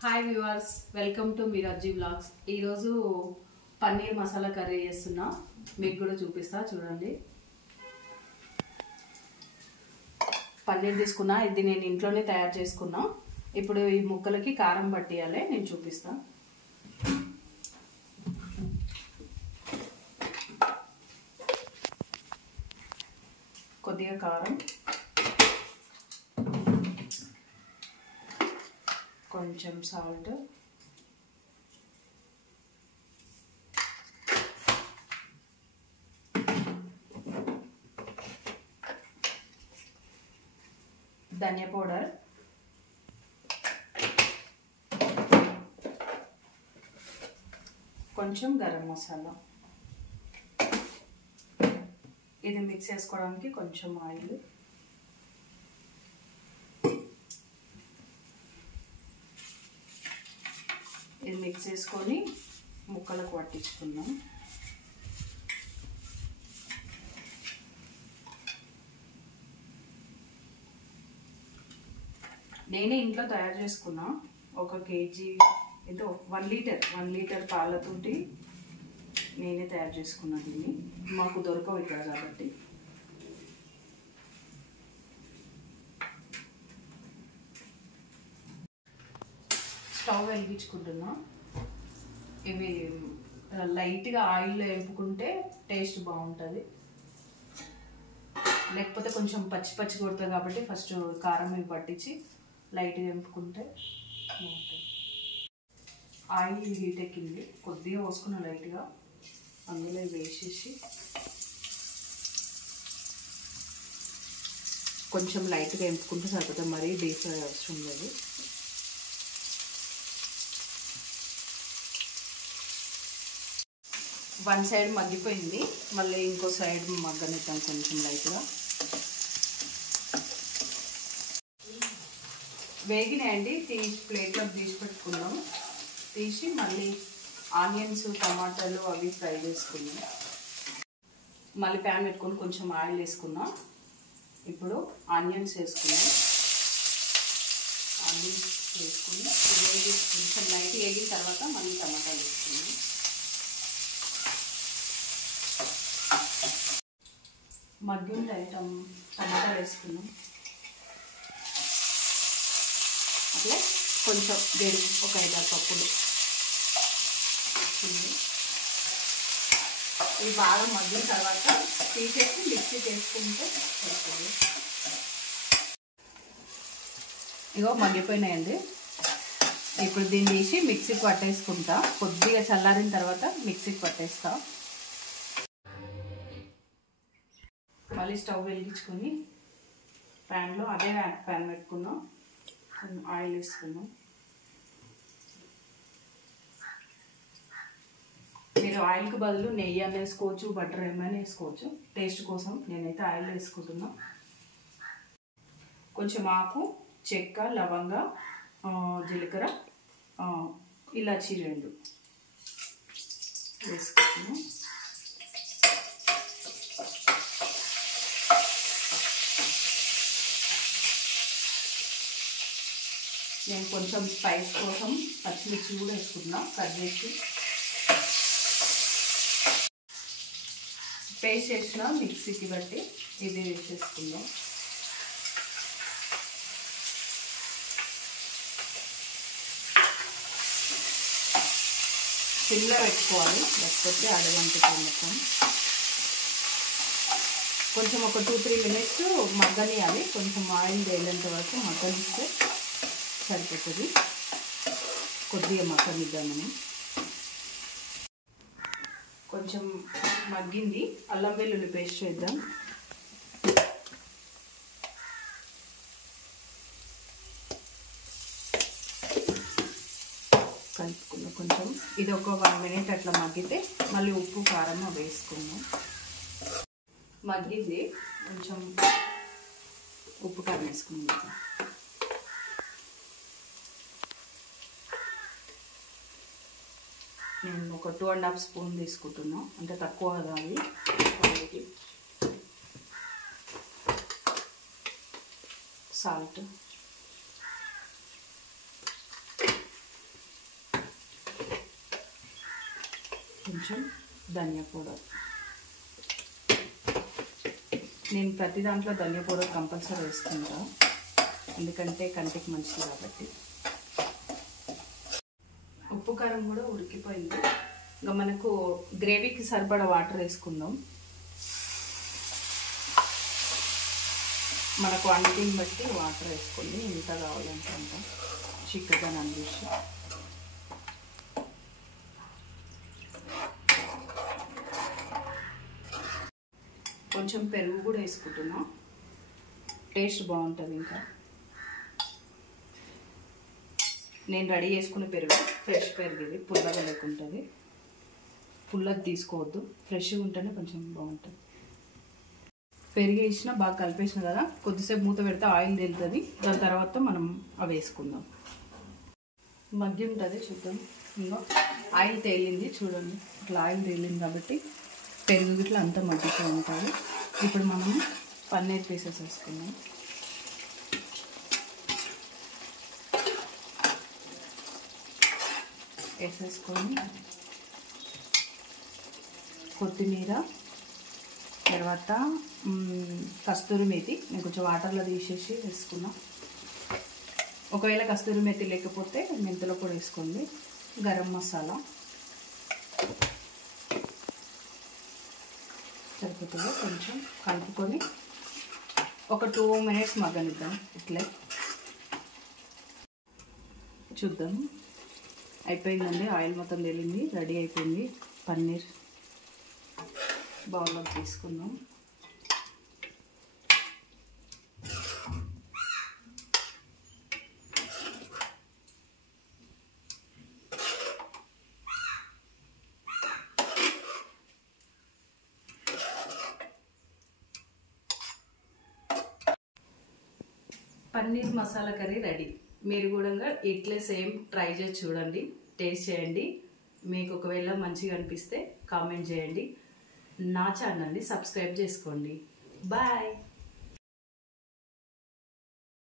Hi viewers, welcome to Miraji vlogs. ఈరోజు paneer masala curry చేస్తున్నా, మీకు కూడా చూపిస్తా చూడండి. పన్నీర్ తీసుకున్నా, ఇది నేను ఇంట్లోనే తయారు చేసుకున్నా. ఇప్పుడు ఈ ముక్కలకి కారం పట్టియాలి, నేను చూపిస్తా. కొద్దిగా కారం, కొంచెం సాల్ట్, ధనియా పౌడర్, కొంచెం గరం మసాలా. ఇది మిక్స్ చేసుకోవడానికి కొంచెం ఆయిల్, ఇది మిక్స్ చేసుకొని ముక్కలకు పట్టించుకుందాం. నేనే ఇంట్లో తయారు చేసుకున్నా. 1 కేజీ ఏదో 1 లీటర్ పాలతోటి నేనే తయారు చేసుకున్నా. దీన్ని మాకు దొరకవు ఇక్కడ కాబట్టి. స్టవ్ వెలిగించుకుంటున్నా. ఇవి లైట్గా ఆయిల్లో వేపుకుంటే టేస్ట్ బాగుంటుంది, లేకపోతే కొంచెం పచ్చి పచ్చి కొడుతుంది కాబట్టి ఫస్ట్ కారం ఇవి పట్టించి లైట్గా వేపుకుంటే బాగుంటుంది. ఆయిల్ హీట్ ఎక్కింది, కొద్దిగా పోసుకున్న లైట్గా, అందులో వేసేసి కొంచెం లైట్గా వేపుకుంటే సరిపోతుంది, మరీ డీప్ ఫ్రై అవసరం లేదు. వన్ సైడ్ మగ్గిపోయింది, మళ్ళీ ఇంకో సైడ్ మగ్గనిద్దాం కొంచెం లైట్గా. వేగినాయండి, తీసి ప్లేట్లోకి తీసి పెట్టుకుందాం. తీసి మళ్ళీ ఆనియన్స్, టమాటాలు అవి ఫ్రై చేసుకుందాం. మళ్ళీ ప్యాన్ పెట్టుకొని కొంచెం ఆయిల్ వేసుకుందాం. ఇప్పుడు ఆనియన్స్ వేసుకుందాం. ఆనియన్స్ వేసుకుని కొంచెం లైట్ వేగిన తర్వాత మళ్ళీ టమాటాలు వేసుకుందాం. మగ్గిన ఐటమ్ టమాటాలు వేసుకున్నాం. అట్లే కొంచెం వేడి, ఒక 5-6 పప్పులు. ఇవి బాగా మగ్గిన తర్వాత తీసేసి మిక్సీ చేసుకుంటే సరిపోతుంది. ఇగో మగ్గిపోయినాయండి. ఇప్పుడు దీన్ని తీసి మిక్సీకి పట్టేసుకుంటా. కొద్దిగా చల్లారిన తర్వాత మిక్సీకి పట్టేస్తా. మళ్ళీ స్టవ్ వెలిగించుకొని ప్యాన్లో అదే ప్యాన్ పెట్టుకున్నాం, ఆయిల్ వేసుకున్నాం. మీరు ఆయిల్కి బదులు నెయ్యి అని వేసుకోవచ్చు, బటర్ ఏమైనా వేసుకోవచ్చు టేస్ట్ కోసం. నేనైతే ఆయిల్ వేసుకుంటున్నా. కొంచెం ఆకు, చెక్క, లవంగ, జీలకర్ర, ఇలాచీ 2 వేసుకుంటున్నాం. నేను కొంచెం స్పైస్ కోసం పచ్చిమిర్చి కూడా వేసుకుంటున్నా, కట్ చేసి. పేస్ట్ చేసిన మిక్సీకి బట్టి ఇది వేసేసుకుందాం. సిమ్లో పెట్టుకోవాలి, లేకపోతే అడగంటుతుంది మొత్తం. కొంచెం ఒక 2-3 మినిట్స్ మగ్గనియాలి. కొంచెం ఆయిల్ తేలేంత వరకు మగ్గనిస్తే సరిపోతుంది. కొద్దిగా మగ్గనిద్దామని. కొంచెం మగ్గింది, అల్లం వెల్లుల్లి పేస్ట్ చేద్దాం. కలుపుకుందాం కొంచెం. ఇది ఒక 1 మినిట్ అట్లా మగ్గితే మళ్ళీ ఉప్పు, కారం వేసుకుందాం. మగ్గింది, కొంచెం ఉప్పు, కారం వేసుకుందాం. నేను ఒక 2.5 స్పూన్ తీసుకుంటున్నా, అంటే తక్కువ కదా అది క్వాంటిటీ. సాల్ట్, కొంచెం ధనియా పౌడర్. నేను ప్రతి దాంట్లో ధనియా పౌడర్ కంపల్సరీ వేసుకుంటా, ఎందుకంటే కంటికి మంచిది కాబట్టి. ఉప్పు కారం కూడా ఉడికిపోయింది. ఇంకా మనకు గ్రేవీకి సరిపడా వాటర్ వేసుకుందాం. మన క్వాంటిటీని బట్టి వాటర్ వేసుకోండి, ఎంత కావాలంటే అంత చిక్కగా అనిపించి. కొంచెం పెరుగు కూడా వేసుకుంటున్నా, టేస్ట్ బాగుంటుంది. ఇంకా నేను రెడీ చేసుకునే పెరుగు ఫ్రెష్ పెరుగు, ఇది పుల్లగా లేకుంటుంది. పుల్లది తీసుకోవద్దు, ఫ్రెష్గా ఉంటేనే కొంచెం బాగుంటుంది. పెరుగు వేసిన బాగా కలిపేసిన కదా, కొద్దిసేపు మూత పెడితే ఆయిల్ తేలుతుంది. దాని తర్వాత మనం అవి వేసుకుందాం. మగ్గి ఉంటుంది, చూద్దాం. ఇంకా ఆయిల్ తేలింది చూడండి, ఇట్లా ఆయిల్ తేలింది కాబట్టి పెరుగు ఇట్లా అంతా మగ్గిపోయి ఉంటుంది. ఇప్పుడు మనం పన్నీర్ పీసెస్ వేసుకుందాం. వేసేసుకొని కొత్తిమీర, తర్వాత కస్తూరి మేతి నేను కొంచెం వాటర్లో తీసేసి వేసుకున్నా. ఒకవేళ కస్తూరి మేతి లేకపోతే మెంతుల పొడి వేసుకోండి. గరం మసాలా సరిపోతుంది. కొంచెం కలుపుకొని ఒక 2 minutes మగ్గనిద్దాం. ఇట్లే చూద్దాం. అయిపోయిందండి, ఆయిల్ మొత్తం తేలింది, రెడీ అయిపోయింది. పన్నీర్ బౌల్లో తీసుకుందాం. Paneer masala curry ready. మీరు కూడా ఇట్లే సేమ్ ట్రై చేసి చూడండి, టేస్ట్ చేయండి. మీకు ఒకవేళ మంచిగా అనిపిస్తే కామెంట్ చేయండి. నా ఛానల్ని సబ్స్క్రైబ్ చేసుకోండి. బాయ్.